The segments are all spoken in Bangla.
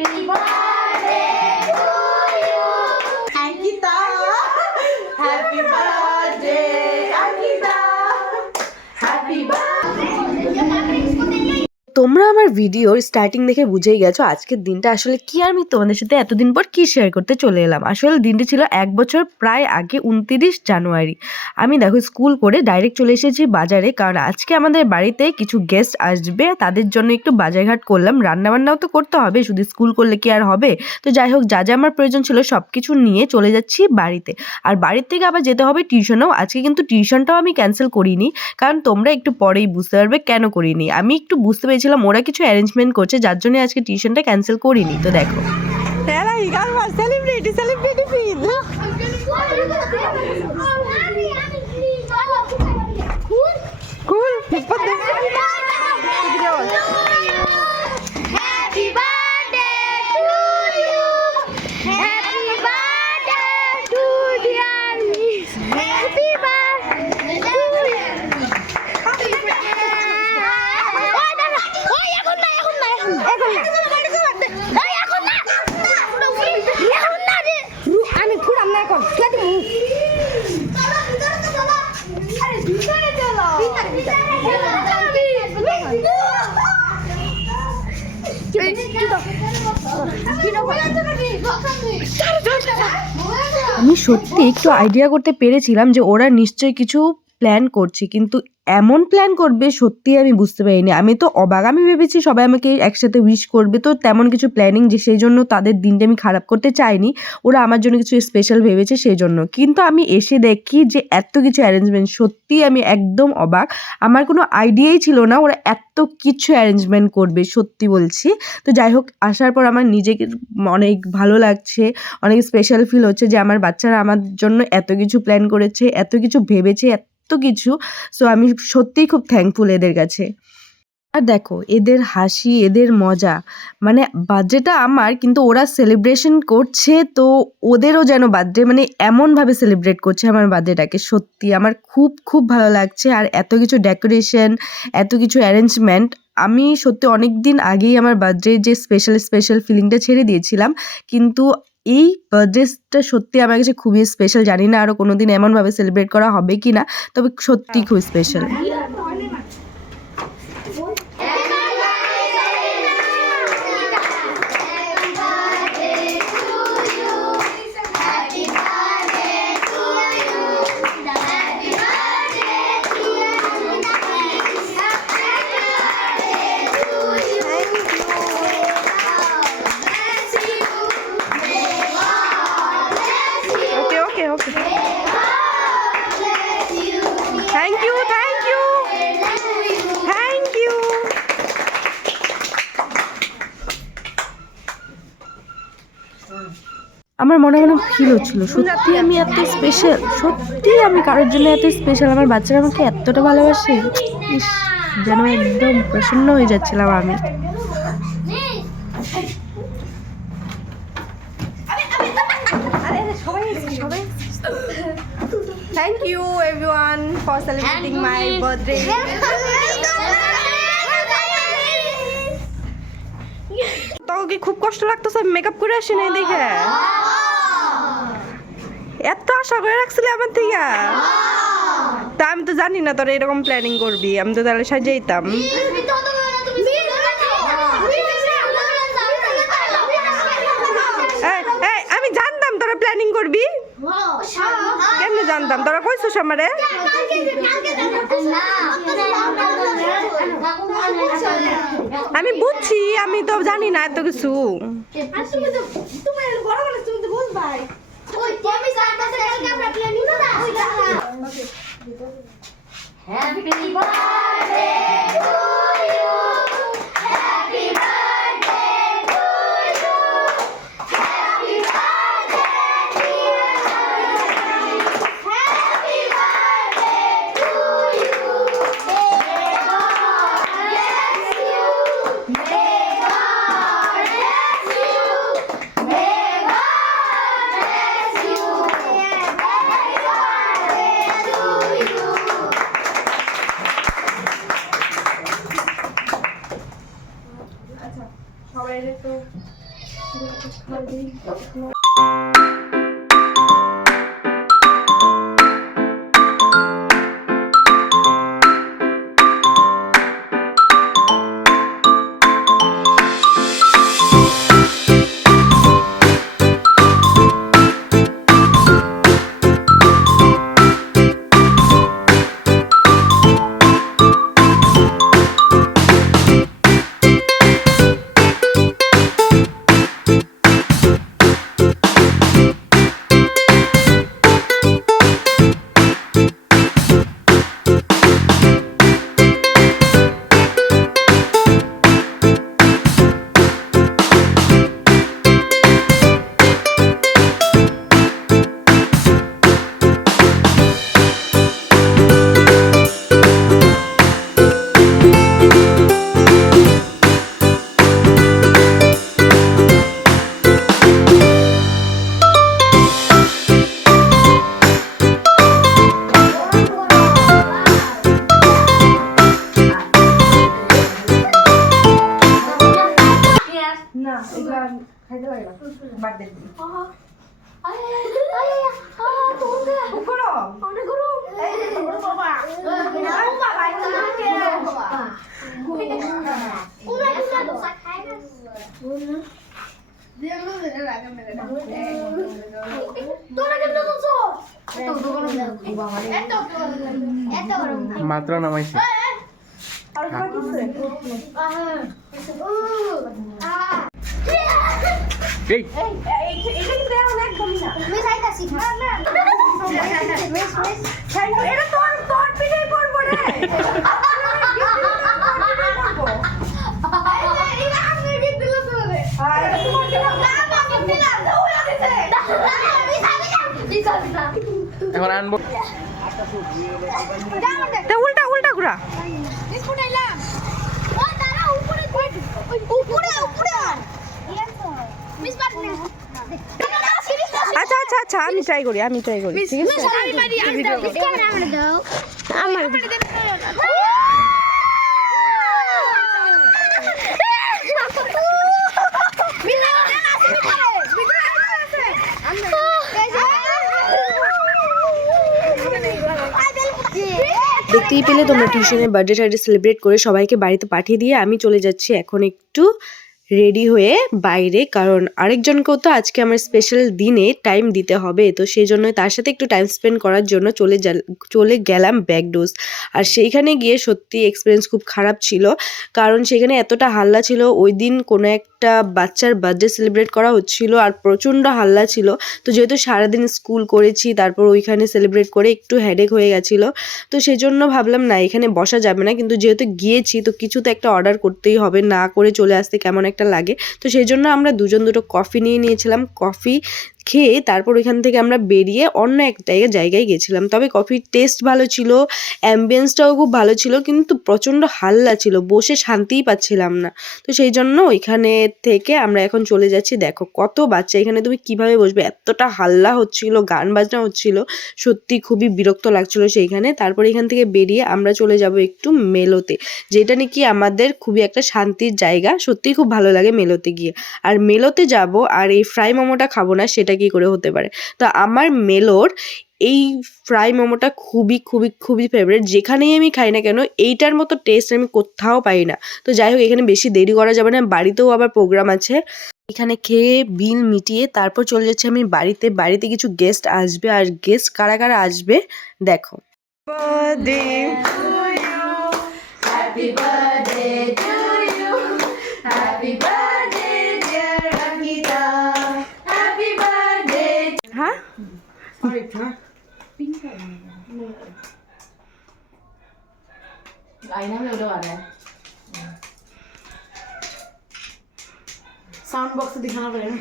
Happy birthday to you. Ankita. Happy birthday, Ankita. Happy birthday. তোমরা আমার ভিডিওর স্টার্টিং দেখে বুঝেই গেছো আজকের দিনটা আসলে কি। আর আমি তোমাদের সাথে এতদিন পর কি শেয়ার করতে চলে এলাম। আসলে দিনটি ছিল 1 বছর প্রায় আগে, 29 জানুয়ারি। আমি দেখো স্কুল করে ডাইরেক্ট চলে এসেছি বাজারে, কারণ আজকে আমাদের বাড়িতে কিছু গেস্ট আসবে, তাদের জন্য একটু বাজারঘাট করলাম। রান্নাবান্নাও তো করতে হবে, শুধু স্কুল করলে কি আর হবে। তো যাই হোক, যা যা আমার প্রয়োজন ছিল সব কিছু নিয়ে চলে যাচ্ছি বাড়িতে। আর বাড়ির থেকে আবার যেতে হবে টিউশনেও। আজকে কিন্তু টিউশনটাও আমি ক্যান্সেল করিনি, কারণ তোমরা একটু পরেই বুঝতে পারবে কেন করিনি। আমি একটু বুঝতে পেরেছিলাম ওরা কিছু অ্যারেঞ্জমেন্ট করছে, যার জন্য আজকে টিউশনটা ক্যান্সেল করিনি। তো দেখো আমি সত্যি একটু আইডিয়া করতে পেরেছিলাম যে ওরা নিশ্চয়ই কিছু প্ল্যান করছে, কিন্তু এমন প্ল্যান করবে সত্যি আমি বুঝতে পারিনি। আমি তো অবাক, আমি ভেবেছি সবাই আমাকে একসাথে উইশ করবে, তো তেমন কিছু প্ল্যানিং যে সেই জন্য তাদের দিনটা আমি খারাপ করতে চাইনি। ওরা আমার জন্য কিছু স্পেশাল ভেবেছে সেই জন্য। কিন্তু আমি এসে দেখি যে এত কিছু অ্যারেঞ্জমেন্ট, সত্যি আমি একদম অবাক। আমার কোনো আইডিয়াই ছিল না ওরা এত কিছু অ্যারেঞ্জমেন্ট করবে, সত্যি বলছি। তো যাই হোক, আসার পর আমার নিজেকে অনেক ভালো লাগছে, অনেক স্পেশাল ফিল হচ্ছে যে আমার বাচ্চারা আমার জন্য এত কিছু প্ল্যান করেছে, এত কিছু ভেবেছে, এত কিছু। সো আমি সত্যিই খুব থ্যাঙ্কফুল এদের কাছে। আর দেখো এদের হাসি, এদের মজা, মানে বার্থডেটা আমার, কিন্তু ওরা সেলিব্রেশন করছে, তো ওদেরও যেন বার্থডে, মানে এমনভাবে সেলিব্রেট করছে আমার বার্থডেটাকে। সত্যি আমার খুব খুব ভালো লাগছে। আর এত কিছু ডেকোরেশন, এত কিছু অ্যারেঞ্জমেন্ট, আমি সত্যি অনেক দিন আগেই আমার বার্থডে যে স্পেশাল ফিলিংটা ছেড়ে দিয়েছিলাম, কিন্তু এই বার্থডেটা সত্যি আমার কাছে খুবই স্পেশাল। জানি না আরও কোনো দিন এমনভাবে সেলিব্রেট করা হবে কি না, তবে সত্যি খুব স্পেশাল। আমার মনে মনে ফিল হচ্ছিল সত্যি আমি এত স্পেশাল, সত্যি আমি কারোর জন্য এত স্পেশাল। আমার বাচ্চারা আমাকে এতটা ভালোবাসে, ইস, যেন একদম প্রসন্ন হয়ে যাচ্ছিলাম আমি। Thank you everyone for celebrating my birthday. তোকে কি খুব কষ্ট লাগতেছে মেকআপ করে আসি নাই দেখে? এত আশা করে রাখছিলি আমার থেকে? তা আমি তো জানি না তোরা এরকম প্ল্যানিং করবি, আমি তো তাহলে সাজাইতাম। আমি জানতাম তোরা প্ল্যানিং করবি, কেমনে জানতাম? তোরা কইছিস আমারে? আমি বুঝছি, আমি তো জানি না এত কিছু। Happy birthday to you. Happy birthday to you. Happy birthday dear Nani. Happy birthday to you. May God bless you. May God bless you. May God bless you. Happy birthday to you. না এগুলা খাইতে পারি না বাদ দে মাত্র নামাইছি এই এখন আনবো উল্টা উল্টা ঘুরা আচ্ছা আচ্ছা আচ্ছা আমি ট্রাই করি ঠিক আছে আমার দেখতেই পেলে তোমরা টিউশনের বার্থডে টার্থডে সেলিব্রেট করে সবাইকে বাড়িতে পাঠিয়ে দিয়ে আমি চলে যাচ্ছি এখন একটু রেডি হয়ে বাইরে, কারণ আরেকজনকেও তো আজকে আমার স্পেশাল দিনে টাইম দিতে হবে, তো সেই জন্যই তার সাথে একটু টাইম স্পেন্ড করার জন্য চলে গেলাম ব্যাগডোজ। আর সেইখানে গিয়ে সত্যি এক্সপিরিয়েন্স খুব খারাপ ছিল, কারণ সেখানে এতটা হাল্লা ছিল। ওই দিন কোনো একটা বাচ্চার বার্থডে সেলিব্রেট করা হচ্ছিল আর প্রচণ্ড হাল্লা ছিল। তো যেহেতু সারাদিন স্কুল করেছি, তারপর ওইখানে সেলিব্রেট করে একটু হেডেক হয়ে গেছিলো, তো সেই জন্য ভাবলাম না এখানে বসা যাবে না। কিন্তু যেহেতু গিয়েছি তো কিছু তো একটা অর্ডার করতেই হবে, না করে চলে আসতে কেমন একটা লাগে। তো সেই জন্য আমরা দুটো কফি নিয়ে নিয়েছিলাম। কফি খেয়ে তারপর ওইখান থেকে আমরা বেরিয়ে অন্য একটা জায়গায় গেছিলাম। তবে কফির টেস্ট ভালো ছিল, অ্যাম্বিয়েন্সটাও খুব ভালো ছিল, কিন্তু প্রচণ্ড হাল্লা ছিল, বসে শান্তিই পাচ্ছিলাম না। তো সেই জন্য ওইখানে থেকে আমরা এখন চলে যাচ্ছি। দেখো কত বাচ্চা, এখানে তুমি কিভাবে বসবে, এতটা হাল্লা হচ্ছিল, গান বাজনা হচ্ছিল, সত্যি খুবই বিরক্ত লাগছিল সেইখানে। তারপর এখান থেকে বেরিয়ে আমরা চলে যাব একটু মেলোতে, যেটা নাকি আমাদের খুবই একটা শান্তির জায়গা, সত্যিই খুব ভালো লাগে মেলোতে গিয়ে। আর মেলোতে যাব আর এই ফ্রাই মোমোটা খাবো না, সেটা কি করে হতে পারে। তো আমার মেলোর এই ফ্রাই মোমোটা খুবই খুবই খুবই ফেভারিট, যেখানেই আমি খাই না কেন এইটার মতো টেস্ট আমি কোথাও পাই না। তো যাই হোক, এখানে বেশি দেরি করা যাবে না, বাড়িতেও আবার প্রোগ্রাম আছে। এখানে খেয়ে বিল মিটিয়ে তারপর চলে যাচ্ছি আমি বাড়িতে কিছু গেস্ট আসবে, আর গেস্ট কারা কারা আসবে দেখো। Happy birthday to you. Happy birthday, dear Ankita. Happy birthday. হ্যাঁ आईना में उड़वा रहा है। साउंड बॉक्स दिखाना पड़ेगा।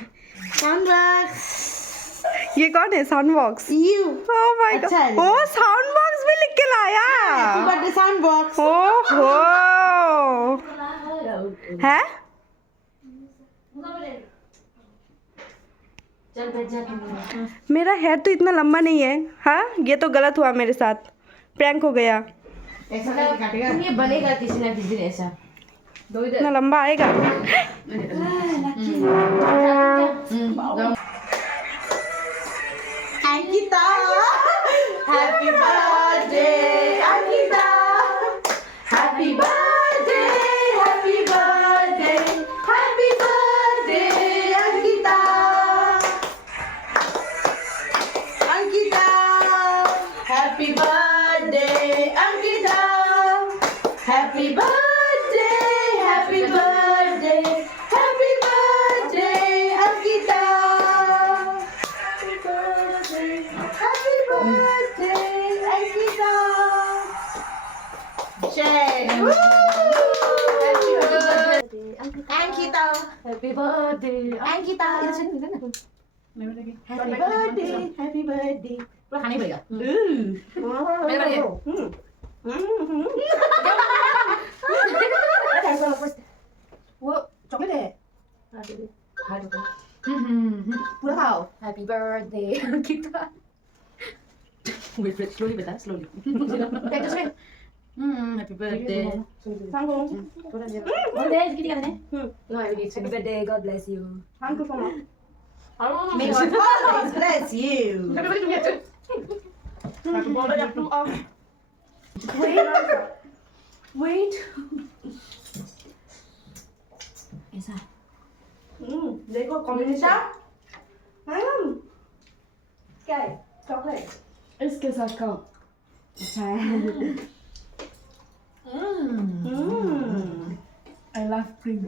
साउंड बॉक्स ये कौन है sound box? You oh my God, अच्छा है। ओ साउंड बॉक्स भी लिख के लाया। Happy birthday sound box. ओहो है चल बैठ जा तुम। मेरा हेयर तो इतना लंबा नहीं है। हाँ ये तो गलत हुआ मेरे साथ, प्रैंक हो गया। ऐसा करके काटेगा, ये बनेगा किसी ना किसी दिन ऐसा। दो इधर इतना लंबा आएगा। Ankita. Happy birthday. Ankita. Happy birthday. Happy birthday. पूरा खाने पड़ेगा मेरे बारे वो चॉकलेट है पूरा खाओ Happy birthday. Kita. wait slowly बेटा slowly happy birthday सांगो Birthday, kita kan? No, Happy birthday. God bless you. सांगो सोना may God always bless you wait Esa. देखो कॉम्बिनेशन क्या है चॉकलेट इसके साथ खाओ. अच्छा है. I love cream.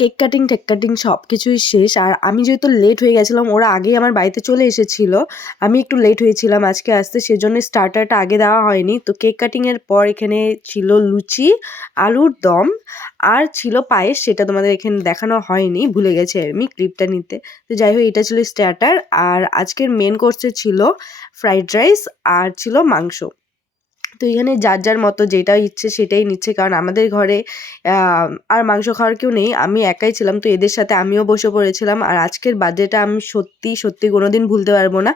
Cake cutting take cutting সব কিছুই শেষ। আর আমি যেহেতু লেট হয়ে গেছিলাম, ওরা আগেই আমার বাড়িতে চলে এসেছিল, আমি একটু লেট হয়েছিলাম আজকে আসতে, সেজন্য স্টার্টারটা আগে দেওয়া হয়নি। তো কেক কাটিংয়ের পর এখানে ছিল লুচি, আলুর দম আর ছিল পায়েস, সেটা তোমাদের এখানে দেখানো হয়নি, ভুলে গেছি আমি ক্লিপটা নিতে। তো যাই হোক, এটা ছিল স্টার্টার। আর আজকের মেন কোর্সে ছিল ফ্রাইড রাইস আর ছিল মাংস। তো এখানে যার যার মতো যেটা ইচ্ছে সেটাই নিচ্ছে, কারণ আমাদের ঘরে আর মাংস খাওয়ার কেউ নেই, আমি একাই ছিলাম। তো এদের সাথে আমিও বসে পড়েছিলাম। আর আজকের বার্থডেটা আমি সত্যি কোনোদিন ভুলতে পারবো না।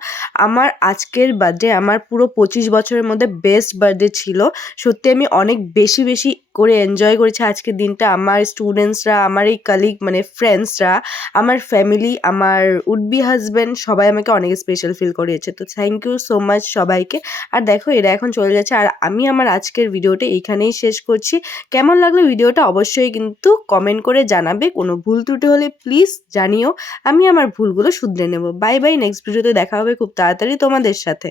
আমার আজকের বার্থডে আমার পুরো 25 বছরের মধ্যে বেস্ট বার্থডে ছিল। সত্যি আমি অনেক বেশি করে এনজয় করেছি আজকের দিনটা। আমার স্টুডেন্টসরা, আমার এই কালিগ মানে ফ্রেন্ডসরা, আমার ফ্যামিলি, আমার উডবি হাজব্যান্ড সবাই আমাকে অনেক স্পেশাল ফিল করিয়েছে। তো থ্যাংক ইউ সো মাচ সবাইকে। আর দেখো এরা এখন চলে যাচ্ছে, আর আমি আমার আজকের ভিডিওটা এইখানেই শেষ করছি। কেমন লাগলো ভিডিওটা অবশ্যই কিন্তু কমেন্ট করে জানাবে। কোনো ভুল ত্রুটি হলে প্লিজ জানিও, আমি আমার ভুলগুলো শুধরে নেব। বাই বাই, নেক্সট ভিডিওতে দেখা হবে খুব তাড়াতাড়ি তোমাদের সাথে।